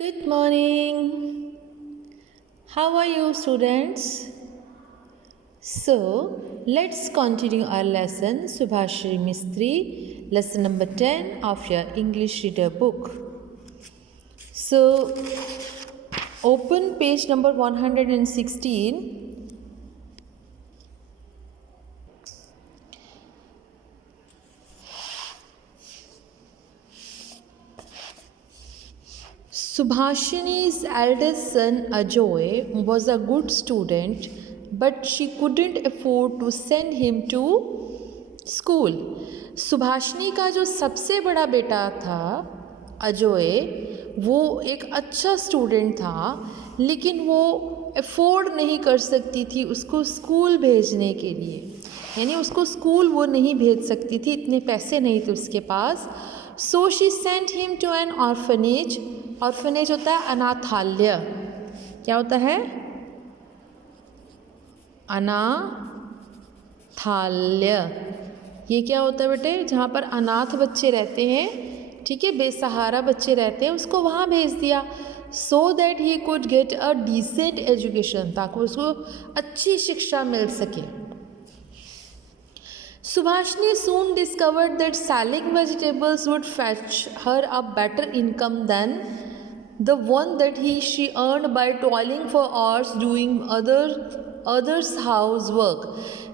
Good morning. How are you, students? So, let's continue our lesson, Subhashri Mistry, lesson number 10 of your English reader book. So, open page number 116. Subhashini's eldest son Ajoy was a good student, but she couldn't afford to send him to school. Subhashini का जो सबसे बड़ा बेटा था अजोय, वो एक अच्छा student था, लेकिन वो अफोर्ड नहीं कर सकती थी उसको स्कूल भेजने के लिए, यानी उसको स्कूल वो नहीं भेज सकती थी, इतने पैसे नहीं थे उसके पास. So she sent him to an orphanage. Orphanage होता है अनाथालय. क्या होता है? अनाथालय. ये क्या होता है बेटे? जहाँ पर अनाथ बच्चे रहते हैं, ठीक है, बेसहारा बच्चे रहते हैं, उसको वहाँ भेज दिया. So that he could get a decent education, ताकि उसको अच्छी शिक्षा मिल सके. Subhashini soon discovered that selling vegetables would fetch her a better income than the one that she earned by toiling for hours doing others' housework.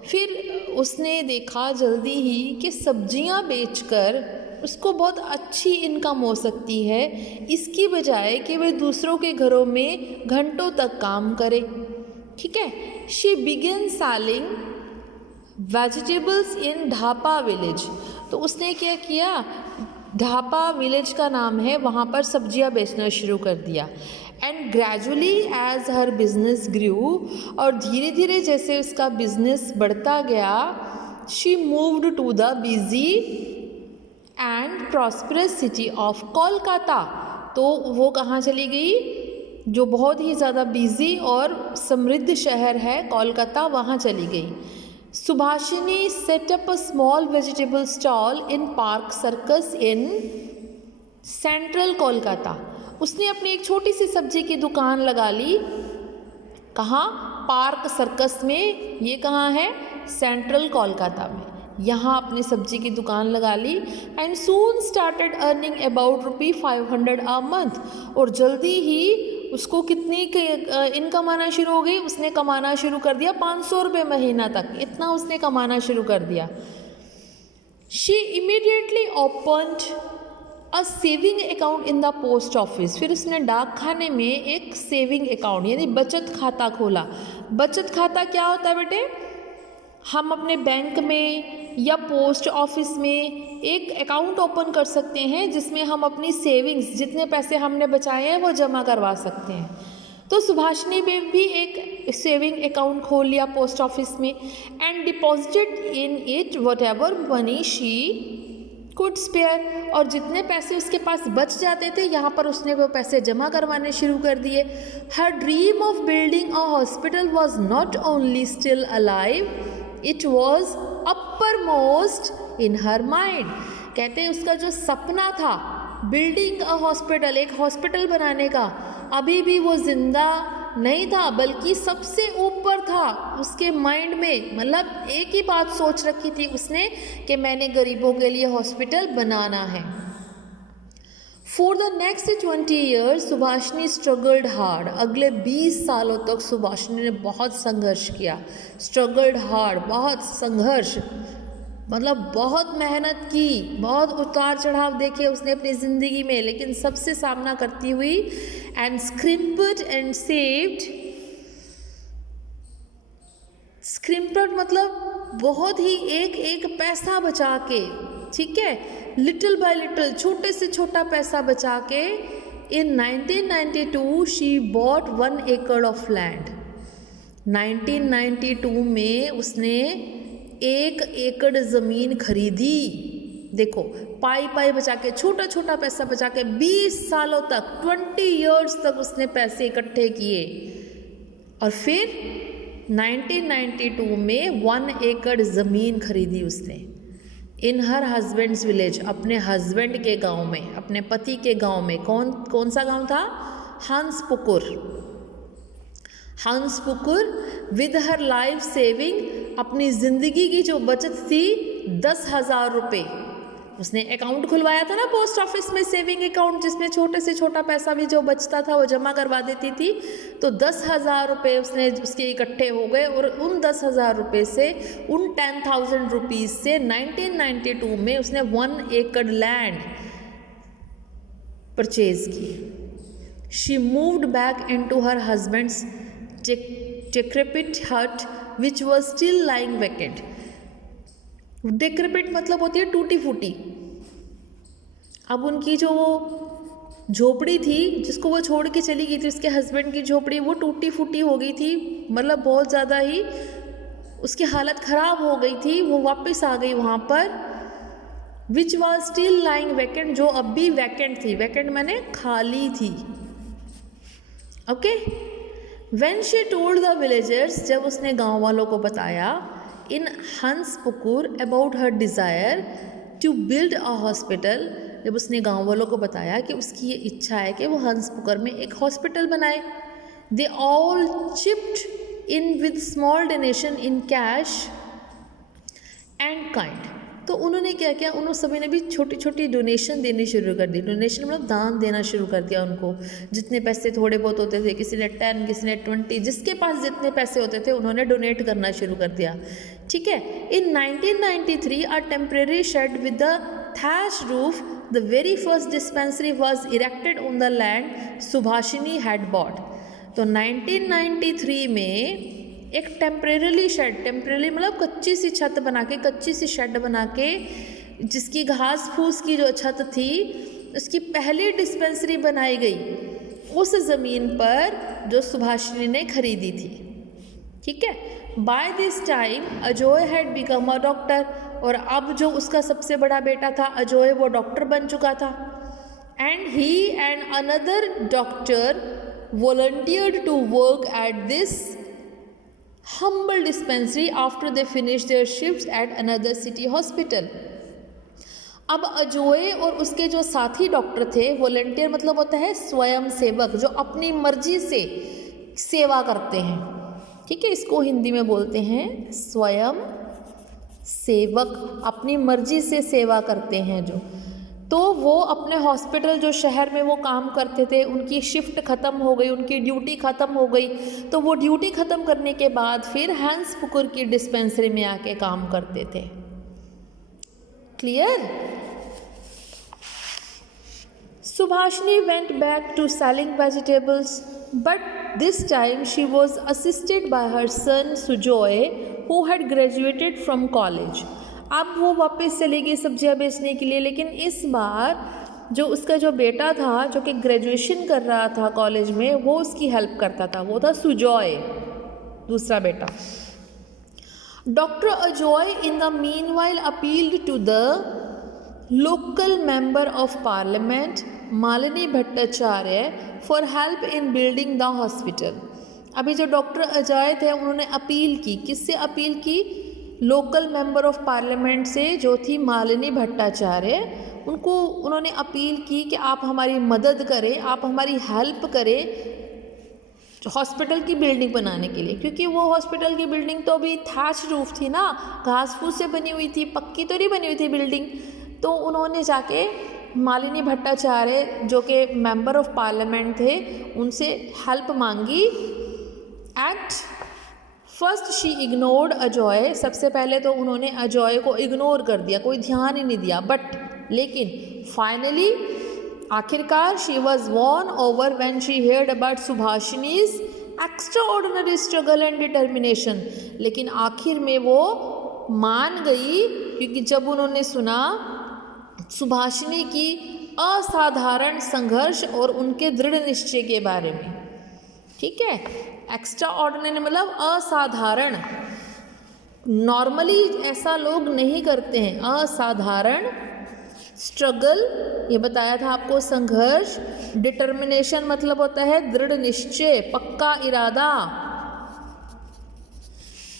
फिर उसने देखा जल्दी ही कि सब्जियां बेचकर उसको बहुत अच्छी इनकम हो सकती है, इसकी बजाय कि वह दूसरों के घरों में घंटों तक काम करे. ठीक है. She began selling vegetables in Dhapa village. तो उसने क्या किया? ढापा विलेज का नाम है, वहाँ पर सब्जियाँ बेचना शुरू कर दिया. And gradually as her business grew, और धीरे धीरे जैसे उसका बिजनेस बढ़ता गया, she moved to the busy and prosperous city of Kolkata. तो वो कहाँ चली गई? जो बहुत ही ज़्यादा बिजी और समृद्ध शहर है कोलकाता, वहाँ चली गई. Subhashini set up a small vegetable stall in Park Circus in Central Kolkata. उसने अपनी एक छोटी सी सब्जी की दुकान लगा ली. कहाँ? पार्क सर्कस में. ये कहाँ है? सेंट्रल कोलकाता में. यहाँ अपनी सब्जी की दुकान लगा ली. And soon started earning about ₹500 a month. और जल्दी ही उसको कितनी इनकम आना शुरू हो गई? उसने कमाना शुरू कर दिया 500 रुपये महीना तक. इतना उसने कमाना शुरू कर दिया. She immediately opened a saving account in the post office. फिर उसने डाक खाने में एक सेविंग अकाउंट यानी बचत खाता खोला. बचत खाता क्या होता है बेटे? हम अपने बैंक में या पोस्ट ऑफिस में एक अकाउंट ओपन कर सकते हैं, जिसमें हम अपनी सेविंग्स, जितने पैसे हमने बचाए हैं, वो जमा करवा सकते हैं. तो सुभाषिनी ने भी एक सेविंग अकाउंट खोल लिया पोस्ट ऑफिस में. And deposited in it whatever money she could spare. और जितने पैसे उसके पास बच जाते थे, यहाँ पर उसने वो पैसे जमा करवाने शुरू कर दिए. Her dream of building a hospital was not only still alive, it was uppermost in her mind. कहते हैं उसका जो सपना था बिल्डिंग अ हॉस्पिटल, एक हॉस्पिटल बनाने का, अभी भी वो जिंदा नहीं था, बल्कि सबसे ऊपर था उसके माइंड में. मतलब एक ही बात सोच रखी थी उसने कि मैंने गरीबों के लिए हॉस्पिटल बनाना है. For the next 20 years Subhashini struggled hard. अगले 20 सालों तक सुभाषिनी ने बहुत संघर्ष किया. स्ट्रगल्ड हार्ड, बहुत संघर्ष, मतलब बहुत मेहनत की, बहुत उतार चढ़ाव देखे उसने अपनी ज़िंदगी में, लेकिन सबसे सामना करती हुई. And scrimped and saved. Scrimped मतलब बहुत ही एक एक पैसा बचा के, ठीक है, लिटिल बाय लिटिल, छोटे से छोटा पैसा बचा के. इन 1992 शी बॉट 1 एकड़ ऑफ लैंड. 1992 में उसने 1 एकड़ ज़मीन खरीदी. देखो, पाई पाई बचा के, छोटा छोटा पैसा बचा के 20 सालों तक, 20 ईयर्स तक उसने पैसे इकट्ठे किए. और फिर 1992 में 1 एकड़ ज़मीन खरीदी उसने. इन हर हस्बैंड्स विलेज, अपने हस्बैंड के गांव में, अपने पति के गांव में। कौन सा गांव था? हंसपुकुर। हंसपुकुर विद हर लाइफ सेविंग, अपनी ज़िंदगी की जो बचत थी 10,000 रुपये। उसने अकाउंट खुलवाया था ना पोस्ट ऑफिस में, सेविंग अकाउंट, जिसमें छोटे से छोटा पैसा भी जो बचता था वो जमा करवा देती थी। तो 10,000 रुपये उसने उसके इकट्ठे हो गए और उन 10,000 रुपये से, उन 10,000 रुपीज़ से 1992 में उसने 1 एकड़ लैंड परचेज की। She moved back into her husband's decrepit hut which was still lying vacant. decrepit मतलब होती है टूटी फूटी। अब उनकी जो वो झोपड़ी थी जिसको वो छोड़ के चली गई थी, उसके हस्बैंड की झोपड़ी, वो टूटी फूटी हो गई थी, मतलब बहुत ज़्यादा ही उसकी हालत ख़राब हो गई थी। वो वापस आ गई वहाँ पर। Which was still lying vacant, जो अब भी वैकेंट थी। वैकेंट मैंने खाली थी। Okay. When she told the villagers, जब उसने गांव वालों को बताया, in हंसपुकुर about her desire to build a hospital, जब उसने गांव वालों को बताया कि उसकी ये इच्छा है कि वो हंसपुकुर में एक हॉस्पिटल बनाए, they all chipped in with small donation in cash and kind. तो उन्होंने क्या किया, उन सभी ने भी छोटी छोटी डोनेशन देनी शुरू कर दी। डोनेशन मतलब दान देना शुरू कर दिया उनको। जितने पैसे थोड़े बहुत होते थे, किसी ने 10, किसी ने 20, जिसके पास जितने पैसे होते थे उन्होंने डोनेट करना शुरू कर दिया। ठीक है। In 1993 a temporary shed with the thatch roof, the very first dispensary was erected on the land Subhashini had bought. तो 1993 में एक टेम्परेरी शेड, टेम्परेरी मतलब कच्ची सी छत बना के, कच्ची सी शेड बना के, जिसकी घास फूस की जो छत थी, उसकी पहली डिस्पेंसरी बनाई गई उस ज़मीन पर जो सुभाषिनी ने खरीदी थी। ठीक है। By this time Ajoy had become a doctor, और अब जो उसका सबसे बड़ा बेटा था अजोय, वो डॉक्टर बन चुका था। And he and another doctor volunteered to work at this humble dispensary after they finished their shifts at another city hospital. अब अजोय और उसके जो साथी डॉक्टर थे, वॉलंटियर मतलब होता है स्वयं सेवक, जो अपनी मर्जी से सेवा करते हैं। ठीक है। इसको हिंदी में बोलते हैं स्वयं सेवक, अपनी मर्जी से सेवा करते हैं जो। तो वो अपने हॉस्पिटल जो शहर में वो काम करते थे, उनकी शिफ्ट ख़त्म हो गई, उनकी ड्यूटी ख़त्म हो गई। तो वो ड्यूटी ख़त्म करने के बाद फिर हंसपुकुर की डिस्पेंसरी में आके काम करते थे। Clear? Subhashini went back to selling vegetables, but this time she was assisted by her son Sujoy who had graduated from college. अब वो वापस चली गई सब्जियां बेचने के लिए, लेकिन इस बार जो उसका जो बेटा था जो कि ग्रेजुएशन कर रहा था कॉलेज में, वो उसकी हेल्प करता था। वो था सुजॉय, दूसरा बेटा। Doctor Ajoy in the meanwhile appealed to the local member of parliament Malini Bhattacharya for help in building the hospital. अभी जो डॉक्टर अजॉय थे उन्होंने अपील की, किससे अपील की? लोकल मेंबर ऑफ पार्लियामेंट से, जो थी मालिनी भट्टाचार्य। उनको उन्होंने अपील की कि आप हमारी मदद करें, आप हमारी हेल्प करें हॉस्पिटल की बिल्डिंग बनाने के लिए, क्योंकि वो हॉस्पिटल की बिल्डिंग तो अभी थैच रूफ थी ना, घास फूस से बनी हुई थी, पक्की तो नहीं बनी हुई थी बिल्डिंग। तो उन्होंने जाके मालिनी भट्टाचार्य जो कि मेंबर ऑफ पार्लियामेंट थे, उनसे हेल्प मांगी। At first she ignored Ajoy, सबसे पहले तो उन्होंने अजॉय को इग्नोर कर दिया, कोई ध्यान ही नहीं दिया। बट लेकिन फाइनली, आखिरकार, she was won over when she heard about Subhashini's extraordinary struggle and determination. लेकिन आखिर में वो मान गई, क्योंकि जब उन्होंने सुना सुभाषिनी की असाधारण संघर्ष और उनके दृढ़ निश्चय के बारे में। ठीक है। एक्स्ट्रा ऑर्डिनरी मतलब असाधारण, नॉर्मली ऐसा लोग नहीं करते हैं। असाधारण, स्ट्रगल ये बताया था आपको, संघर्ष। डिटर्मिनेशन मतलब होता है दृढ़ निश्चय, पक्का इरादा।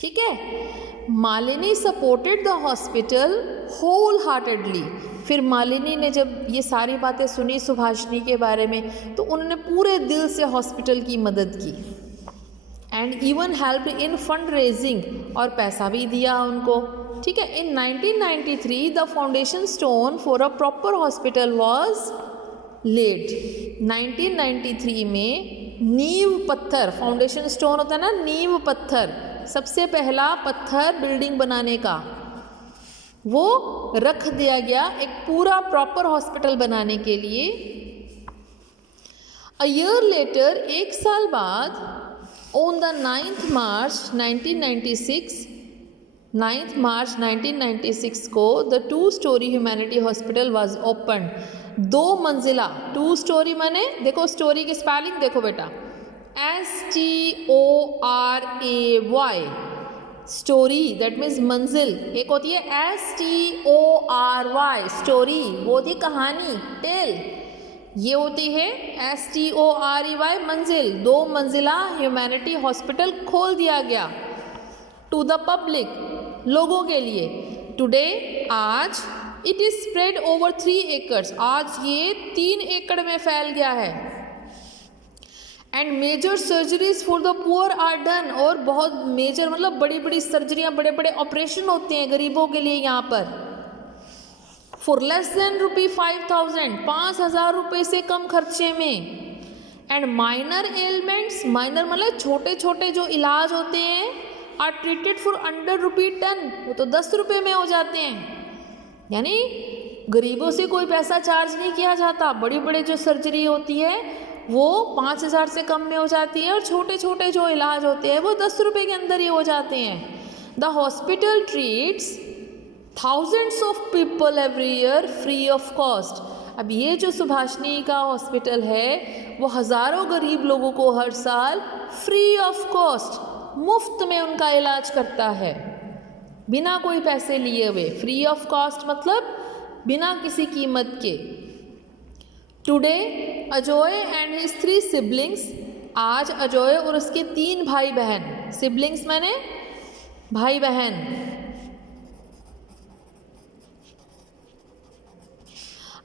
ठीक है। Malini supported the hospital wholeheartedly. फिर मालिनी ने जब ये सारी बातें सुनी सुभाषिनी के बारे में तो उन्होंने पूरे दिल से हॉस्पिटल की मदद की। And even help in fund raising, और पैसा भी दिया उनको, ठीक है। In 1993 the foundation stone for a proper hospital was laid. 1993 में नींव पत्थर, फाउंडेशन स्टोन होता है ना, नींव पत्थर, सबसे पहला पत्थर बिल्डिंग बनाने का वो रख दिया गया एक पूरा प्रॉपर हॉस्पिटल बनाने के लिए। अ ईयर लेटर, एक साल बाद, ऑन द 9th मार्च 1996 को the 2-story humanity hospital was open. 2 मंजिला, 2 स्टोरी माने, देखो स्टोरी की स्पेलिंग देखो बेटा, STORAY, स्टोरी दैट मीन्स मंजिल। एक होती है STORY, स्टोरी, वो थी कहानी, टेल। ये होती है STOREY, मंजिल। 2 मंजिला ह्यूमैनिटी हॉस्पिटल खोल दिया गया टू द पब्लिक, लोगों के लिए। टुडे, आज, it is spread over 3 acres, आज ये 3 एकड़ में फैल गया है। And major surgeries for the poor are done, और बहुत मेजर मतलब बड़ी बड़ी सर्जरियाँ, बड़े बड़े ऑपरेशन होते हैं गरीबों के लिए यहाँ पर। फॉर लेस देन ₹5,000, 5,000 रुपये से कम खर्चे में। एंड माइनर एलिमेंट्स, माइनर मतलब छोटे छोटे जो इलाज होते हैं, आर ट्रीटेड फॉर अंडर ₹10, वो तो 10 रुपये में हो जाते हैं। यानी गरीबों से कोई पैसा चार्ज नहीं किया जाता। बड़ी बड़ी जो सर्जरी होती है वो 5,000 से कम में हो जाती है, और छोटे छोटे जो इलाज होते हैं वो 10 रुपये के अंदर ही हो जाते हैं। The hospital treats thousands of people every year free of cost। अब ये जो सुभाषिनी का हॉस्पिटल है वो हज़ारों गरीब लोगों को हर साल फ्री ऑफ कॉस्ट, मुफ्त में उनका इलाज करता है, बिना कोई पैसे लिए हुए। फ्री ऑफ कॉस्ट मतलब बिना किसी कीमत के। Today Ajay and his 3 siblings, आज अजय और उसके 3 भाई बहन, सिबलिंग्स माने भाई बहन,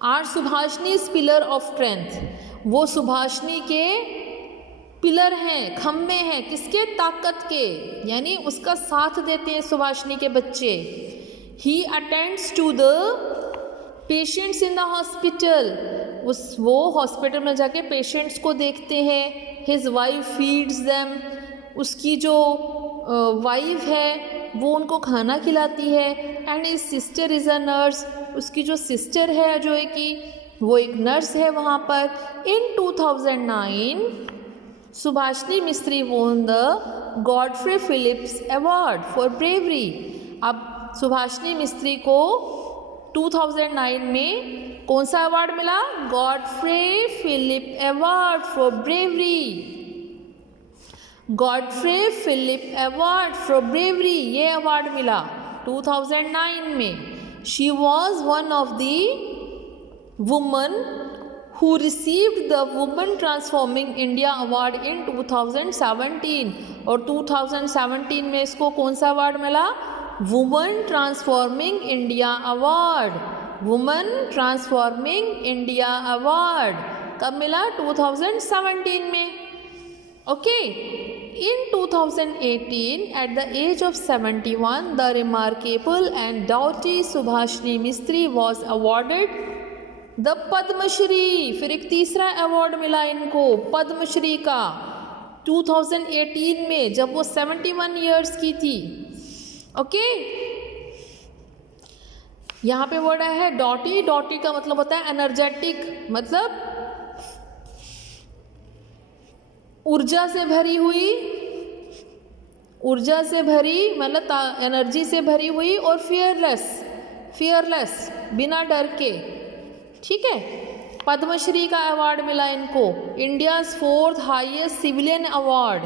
are Subhashini pillar of strength, वो सुभाषिनी के पिलर हैं, खम्भे हैं, किसके? ताकत के, यानी उसका साथ देते हैं सुभाषिनी के बच्चे। He attends to the patients in the hospital, वो हॉस्पिटल में जाके पेशेंट्स को देखते हैं। हिज वाइफ फीड्स देम, उसकी जो वाइफ है वो उनको खाना खिलाती है। And his sister is a nurse, उसकी जो सिस्टर है अजय की वो एक नर्स है वहाँ पर। इन 2009 सुभाषिनी मिस्त्री won the Godfrey Phillips award for bravery. अब सुभाषिनी मिस्त्री को 2009 में कौन सा अवार्ड मिला? Godfrey Philip award for bravery. Godfrey Philip award for bravery, ये अवार्ड मिला 2009 में। She was one of the women who received the Women Transforming India Award in 2017, और 2017 में इसको कौन सा अवार्ड मिला? Women transforming India award. Women transforming India award कब मिला? 2017 में। Okay, in 2018 at the age of 71 the remarkable and doughty Subhashini Mistry was awarded the Padma Shri. फिर एक तीसरा अवार्ड मिला इनको पद्मश्री का 2018 में, जब वो 71 ईयर्स की थी। ओके, यहाँ पे वर्ड है डॉटी। डॉटी का मतलब होता है एनर्जेटिक, मतलब ऊर्जा से भरी हुई, ऊर्जा से भरी मतलब एनर्जी से भरी हुई, और फियरलेस बिना डर के। ठीक है, पद्मश्री का अवार्ड मिला इनको। India's 4th highest civilian award,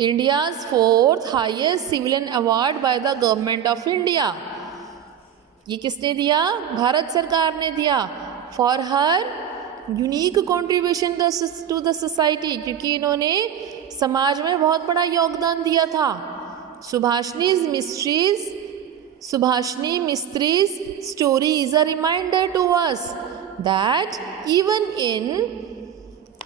India's 4th highest civilian award by the government of India. ये किसने दिया? भारत सरकार ने दिया। For her unique contribution to the society, क्योंकि इन्होंने समाज में बहुत बड़ा योगदान दिया था। Subhashini Mistri's story is a reminder to us that even in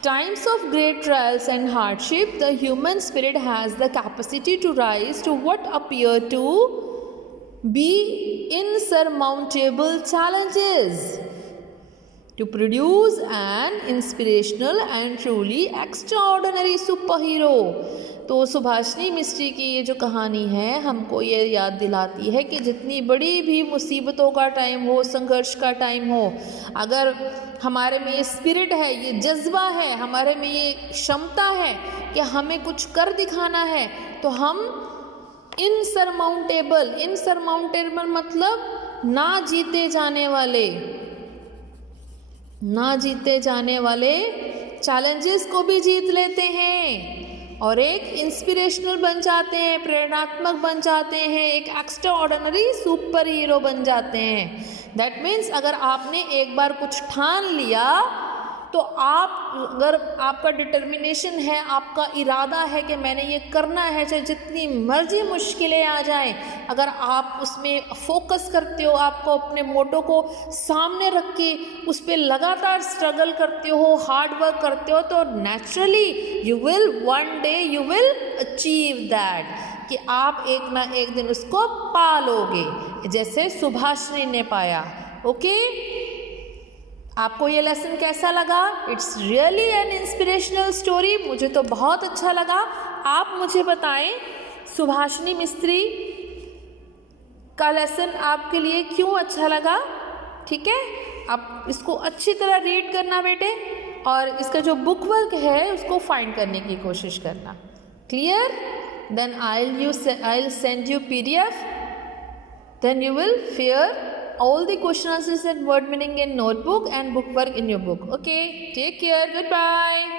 times of great trials and hardship, the human spirit has the capacity to rise to what appear to be insurmountable challenges, to produce an inspirational and truly extraordinary superhero. तो सुभाषिनी मिस्त्री की ये जो कहानी है हमको ये याद दिलाती है कि जितनी बड़ी भी मुसीबतों का टाइम हो, संघर्ष का टाइम हो, अगर हमारे में ये स्पिरिट है, ये जज्बा है, हमारे में ये क्षमता है कि हमें कुछ कर दिखाना है, तो हम इनसरमाउंटेबल मतलब ना जीते जाने वाले चैलेंजेस को भी जीत लेते हैं और एक इंस्पिरेशनल बन जाते हैं, प्रेरणात्मक बन जाते हैं, एक एक्स्ट्रा ऑर्डिनरी सुपर हीरो बन जाते हैं. दैट मीन्स अगर आपने एक बार कुछ ठान लिया तो अगर आपका डिटर्मिनेशन है, आपका इरादा है कि मैंने ये करना है, चाहे जितनी मर्जी मुश्किलें आ जाएं, अगर आप उसमें फोकस करते हो, आपको अपने मोटो को सामने रख के उस पर लगातार स्ट्रगल करते हो, हार्ड वर्क करते हो, तो naturally you will one day you will achieve that, कि आप एक ना एक दिन उसको पा लोगे, जैसे सुभाषिनी ने पाया. ओके, आपको ये लेसन कैसा लगा? It's really an inspirational story. मुझे तो बहुत अच्छा लगा. आप मुझे बताएं सुभाषिनी मिस्त्री का लेसन आपके लिए क्यों अच्छा लगा. ठीक है, आप इसको अच्छी तरह रीड करना बेटे, और इसका जो बुक वर्क है उसको फाइंड करने की कोशिश करना. Clear? Then I'll send you PDF. Then you will fear all the question answers and word meaning in notebook and book work in your book. Okay, take care. Goodbye.